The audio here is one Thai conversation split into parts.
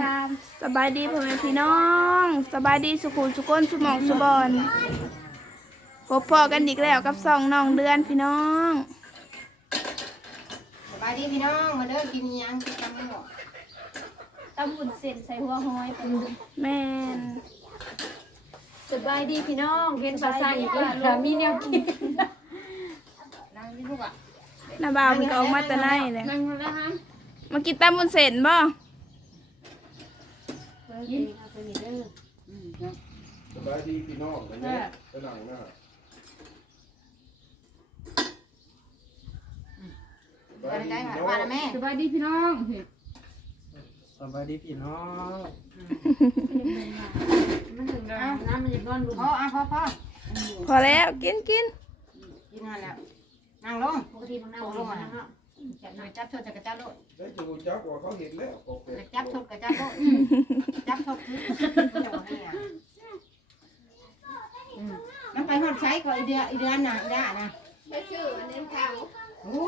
ตามสบายดีพ่อแม่พี่น้อง สบายดีสุขุมสุก้นสุหมองสุบอนพบพ่อกันอีกแล้วกับสองน้องเดือนพี่น้องสบายดีพี่น้องมาเด้อกินอิหยังกินกันไม่หมดตำบุญเส้นใส่หัวหอยปลาดุกแม่นสบายดีพี่น้องเรียนภาษาอีกแล้วมีแนวกินนั่งนี่ลูกอะน้าบ่าวมันก็ออกมาแต่ไหนเลยนั่งมาแล้วฮะมากินตำบุญเส้นบ่ กินเอาไปนี่เด้อสบายดีพี่น้องนะเนี่ยกำลังนะสไปบายดีได้พี่น้องว่าแล้วแม่สบายดีพี่น้องสบายดีพี่น้องมันถึงแล้วน้ำมันจะนอนลุมพ่ออะพอพอพอแล้วกินกินกินมาแล้วนั่งลงปกติมันนั่งลงมาเนะจับหน่อยจับชดจับกระจับโลดได้จูจักว่าเขาเห็นแล้วจับชดกระจับโลด มันไปหอดใช้ก่อนอีเดือนอีเดือนน่ะอีด้านะไปชื่ออันนี้ข้าวโอ้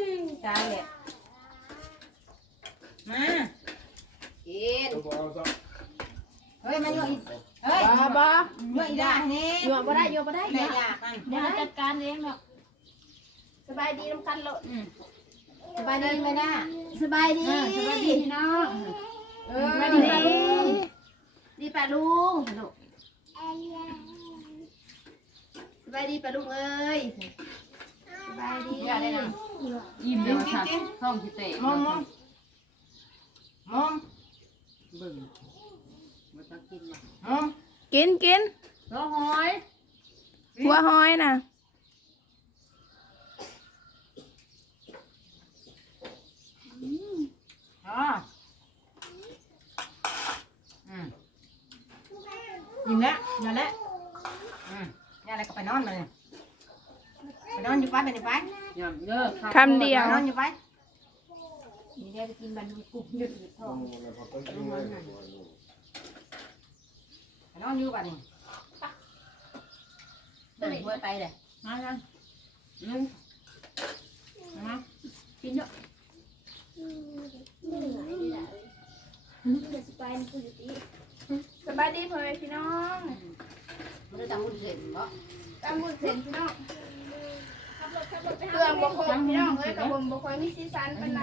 ยตายเลยมากินตัวเอาซะเฮ้ยมาโยอีเฮ้ยบ่บ่โยอีด้านี่โยบ่ได้โยบ่ได้แม่ยากันเดี๋ยวเราจัดการเองเนาะสบายดีน้ำกันโลดสบายดีไหมด้าสบายดีสบายดีพี่น้องเออสบายดีป้าลุง ดีป้าลุงลูกสบายดีป้าลุงเอ้ยสบายดีอย่าได้นะ ยิ้มเดียวค่ะท้องสิเตะมองมองมองเบิ่งมันจะกินมามองกินกินร้องหอยหัวหอยน่ะอ๋อ อิ่มแล้วนอนแล้วอืมยายอะไรก็ไปนอนมาเลยไปนอนอยู่บ้านไปในบ้านยอมเลิกคำเดียว ไปนอนอยู่บ้านนี่ได้ไปกินบันกลุ่มหยุดหยุดทองไปนอนอยู่บ้านนี่ไปเมื่อไปเลยมาแล้วลุงมากินเยอะไม่ไหวเลยไม่ได้สบายไม่ปกติ สบายดีพ่อแม่พี่น้องมันจะทำบุญเสร็จบ่ตำบุญเส้นพี่น้องขับรถขับรถไปเครื่องบ่ครบพี่น้องเอ้ยกับผมบ่ค่อยมีสีสันปานใด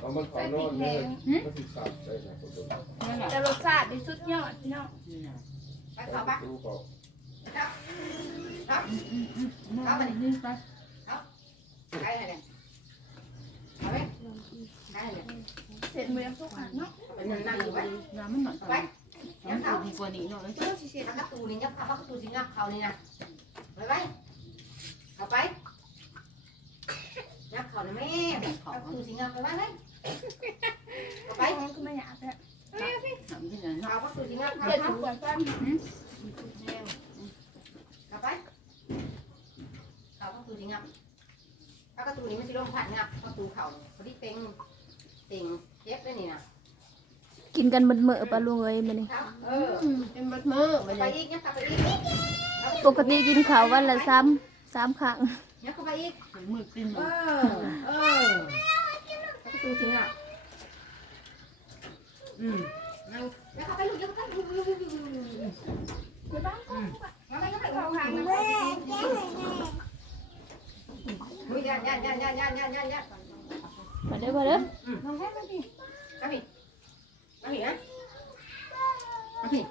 เอามันขอนอนเลยมันสิสับได้นะคนดูนี่แหละแต่รสชาตินี่สุดยอดพี่น้องนี่แหละไปเข้าปะดูก่อนครับครับเอาไปนี่ไปไปเลยเอาไปไปเลยเสร็จมือทุกอันเนาะไปนั่งนั่งอยู่ไปน้ำมันหน่อยไป น้ำตูดีกว่านี้หน่อยทำนักตูนี่ยับเขาพักตูสิงับเขานี่นะไปไปเอาไปงับเขาเนะแม่พักตูสิงับไปไปไปเอาไปก็ไม่อยากแล้วเอาพักตูสิงับเขาเขาปวดฟัเอาไปเอาพักตูสิงับพักตูนี่ไม่ใช่ลมพัดงับพักตูเขาเขาที่เต็งเต็งเย็บได้นี่นะ กินกันมันดเมื่อปลาลุงเอ้ยมันนี่เออเปมือไปอีกยังกลัไปอีกปกติกินข้าววันละซ้ำสามครั้นี่ยเข้าไปอีกมือกินเออเออจริงอะมาแล้วเข้าลยังเข้าไปลูกน้องแม่ไม่ยัด้งแกระดิ่ง พี่มาพี่นะมาพี่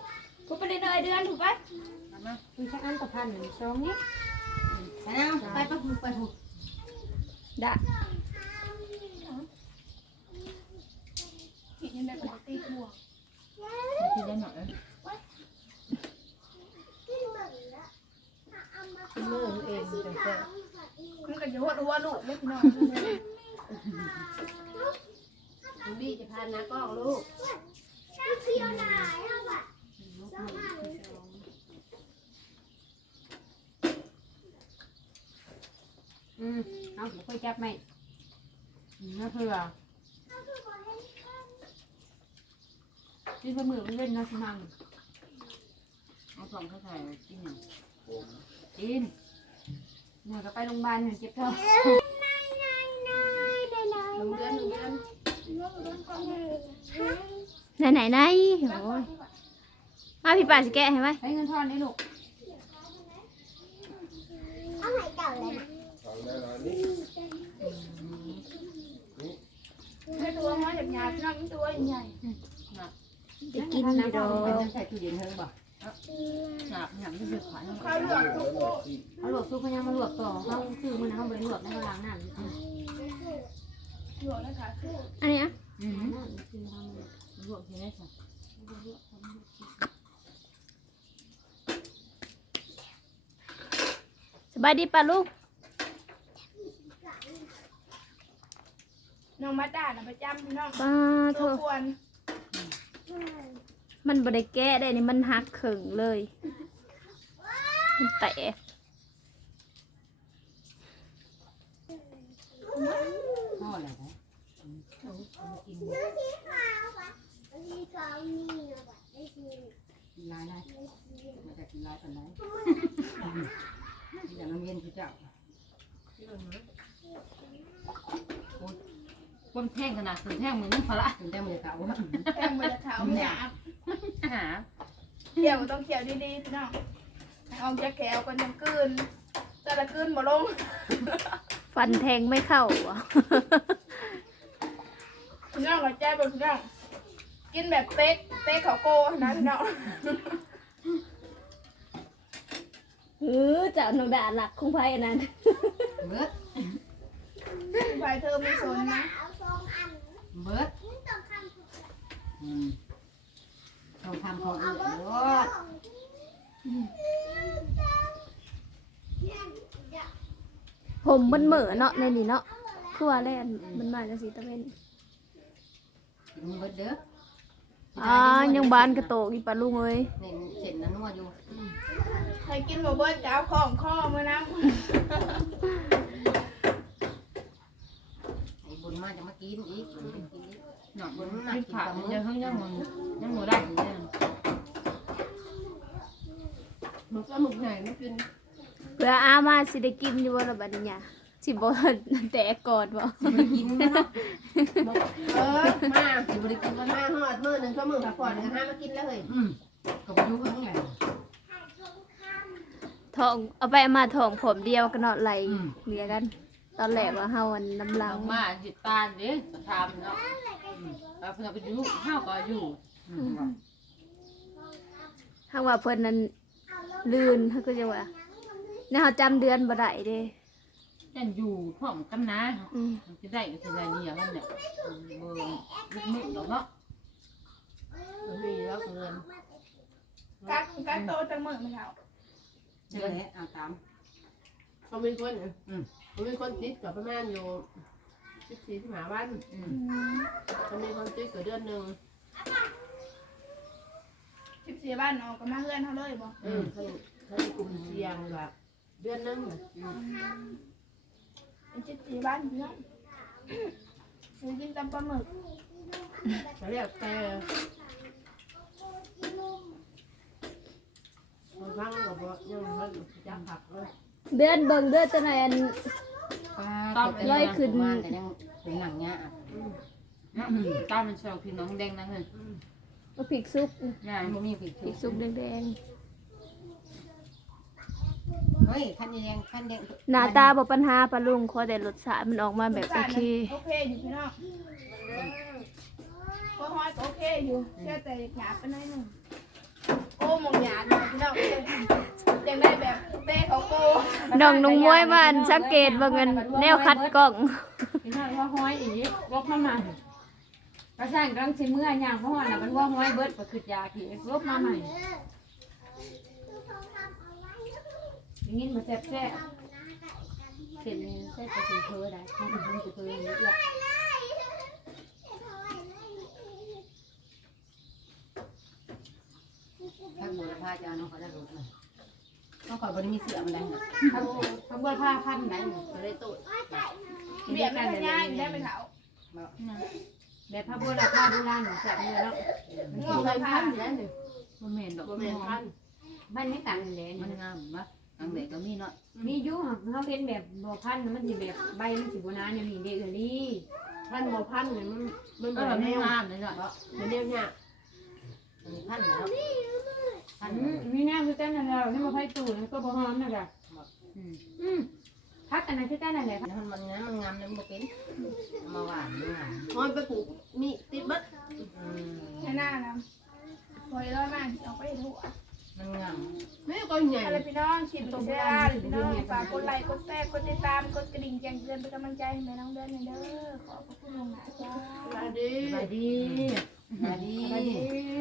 กูไปเดินเดือนถูกปะมีชักอันกับพันหนึ่งสองนี้ไปนะไปไปไปไปถูกดะกินยังได้ปกติหัวที่ได้หน่อยมือเองแต่แต่มันก็จะหัวหัวลูกเล็กน้อยลุงดีจะพาน้ากล้ องลูกอืมเอาค่อยจับไหมน่าเผื่อที่พมือมันเล่นนะสิมังเอาสองเข้าใส่กินอย่างกินเมื่อก็ไปโรงพยาบาลเจ็บท้องหนึ่งเดือนหนึ่งเดือนเรื่องเรื่องก่อนไหนไหนไหนโอ้ยมาพี่ป่าสิแกะให้ไหมให้เงินทอนนี่ลูก ทางได้ร้านนี้ ไม่ตัวมาห ยาบหยาบน้องตัวใหญ่จะกินอยู่ดอเป็นกน้ำใส่ตู้เย็นเท่าบ่หนับหนับที่สุดขายข้าวเหลืองทุกโเอาลวกซุปพยังมาลวกต่อเขาซื้อมันเขาบริลวกในเขาล้างน้ำหลวงนะคะอันนี้อะอืมน้ำกินทำเลยลวกทีได้ค่ะสบายดีป่ะลูก น้องมาด่านะประจำพี่น้องป้าเธตัวอควรมันบริแก้ได้นี่มันหักเข่งเลย มันแตกพ่ออะไรนะกินลายลายมาจากกินลายกันไหนที่อย่างน้ำเย็นที่เจ้า คนแท่งขนาดคนแท่งมือนึงพอละถึงได้มือเก่าแกงบรรขาวหยาบหาเขียวต้องเขียวดีๆพี่น้องให้ออกจากแขวกันยังกลืนแต่ละกลืนบ่ลง ฟันแทงไม่เข้าอะพี่น้องก็ใจบ่พี่น้องกินแบบเต๊กเต๊กเขาโก้นะพี่น้องเออจะเอาหนูด่าหลักคงไพ่อันนั้น เบิร์ดไปเธอไม่สนนะ เบิร์ดอืมต้องทำของอื่นด้วยผมมันเหม่อเนาะในนี่เนาะคือว่าแล่นมันมาจากสีตะเวนกินเบิร์ดเด้ออ่ายังบานกระโตกอีปลาลุงเอ้ยนี่เสร็จนะนัวอยู่ ใครกินบ่เบิ้ลจะเอาของข้อมือนะ ไอ้บุญ มาจะมากินอีกกินอีกหนับบนหนักขาดมันจะเพิ่งยังมึงยังหมูได้อยู่เนี่ยมันก็หมึกใหญ่ไม่กินเพื่ออามาสิได้กินอยู่ว่าระบัดนี้สิบ่แตกกอดบ่ไม่กินนะเนาะเออมาสิบริกินกันมาหอดมือหนึ่งชั่วโมงพักผ่อนกันห้ามากินแล้วเฮ้ยอืมก็ไปยุ่งข้างไหนทองเอาไปเอามาทองผมเดียวกันเนาะไหลเหลือกัน ตอนแรกว่าเฮาอันน้ำหลัลังงมาจิตตาเด้จะทำเนาะเราเพิ่งไปดูข้าวก็อยู่ถ้าว่าเพิ่นนั้นลื่นเขาก็จะว่าเนี่ยเฮาจำเดือนบ่ได้เด้ยังอยู่พร้อมกันนะอืมจะได้ก็จะได้เนี่ยมันเนี่ยเบอร์ลูกมือเนาะมีแล้วเงินกักกักโตจังมือไม่เอาเจอแล้วเอาตาม เขามีคนอะอืม เขามีคนติดกับประมาณอยู่สิบสี่สิบห้าวันอืมเขามีคนติดกับเดือนหนึ่งสิบสี่บ้านออกกันมาเพื่อนเขาเลยบ่เออเขาเขามีกลุ่มเสี่ยงแบบเดือนหนึงน่ะเป็นสิบสี่บ้านพี่น้องซื้อกินตำปลาหมึกเขาเรียกแต่บางครั้งก็บอกยังเขาจับผักเลย เดือนเบิ่งเดือนจังไดอันป้าร้อยขึ้น มาแต่ยังเป็นหนังเนี้ยอะตามันชอบพี่น้องแดงนะเฮ้ยเอาพริกซุปยายมันมีผิดพริกซุปแดงเฮ้ยขั้นแดงขั้นแดงๆหน้าตาบ่ปัญหาปลาลุงขอแต่รสชาติมันออกมาแบบโอเค โอเคอยู่พี่น้องก็ห้อยก็โอเคอยู่แค่แต่หยาบไปหน่อยหนึงโก้มองหยาบหน่อยพี่น้อง ยังได้แบบเต้เขาโก้น้องนุ่งมวยมาอันสังเกตว่าเงินแนวคัดกล้อง พี่น้องว่าห้อยอีกลบมาใหม่กระช่างกำลังชิเมื่อย่างเพราะว่ามันว่าห้อยเบิดก็คือยาขี่ลบมาใหม่อย่างนี้มาแซ่บแซ่บเห็นใส่กระสุนเพอได้ถ้าเป็นกระสุนเพออย่างนี้ละถ้าบุรพาจะเอาน้องเขาได้รู้ไหม ต้องคอยบริมีเสือมันได้เหรอเขาเขาเบิดผ้าพันไหนไม่ได้ตูดเบียดไม่ค่อยง่ายได้ไหมเขาแบบผ้าเบิดผ้าดูร้านแซ่บเลยแล้วงอกกับพันนั่นเลยมันเหม็นดอกบ่แม่นพันบ้านไม่ต่างกันเลยมันงามปะอังเด็กก็มีเนาะมีอยู่หักเขาเป็นแบบบ่พันธุ์มันสิแบบใบมันสิบ่นานอย่างนี้เด็กเอลี่พันบ่พันเนี่ยมันมันก็บ่แบบแนไม่วงามเลยเนาะมันแนวเนี่ยอมีพันธุ์แล้ว พันอืมมีแน่คือกันนั่นแหละนี่มาไผ่ตูนก็บ่หอมนั่นแหละอืมอืมพักอันนั้นคือกันนั่นแหละแล้วมันมันนะมันงามเลยมันบ่เป็นเอามาหวานมันงามห้อยไปปลูกมีติดบัดอืมแค่หน้านะพอยร้อยมากเอาไปถั่วมันงามไม่ก็ใหญ่อะไรพี่น้องคลิปตรงเวลาเลยพี่น้องฝากกดไลค์กดแชร์กดติดตามกดกระดิ่งแจ้งเตือนเป็นกำลังใจให้แม่น้องเดือนหน่อยเด้อขอบพระคุณลงหนาจ้าสวัสดีสบายดีสบายดี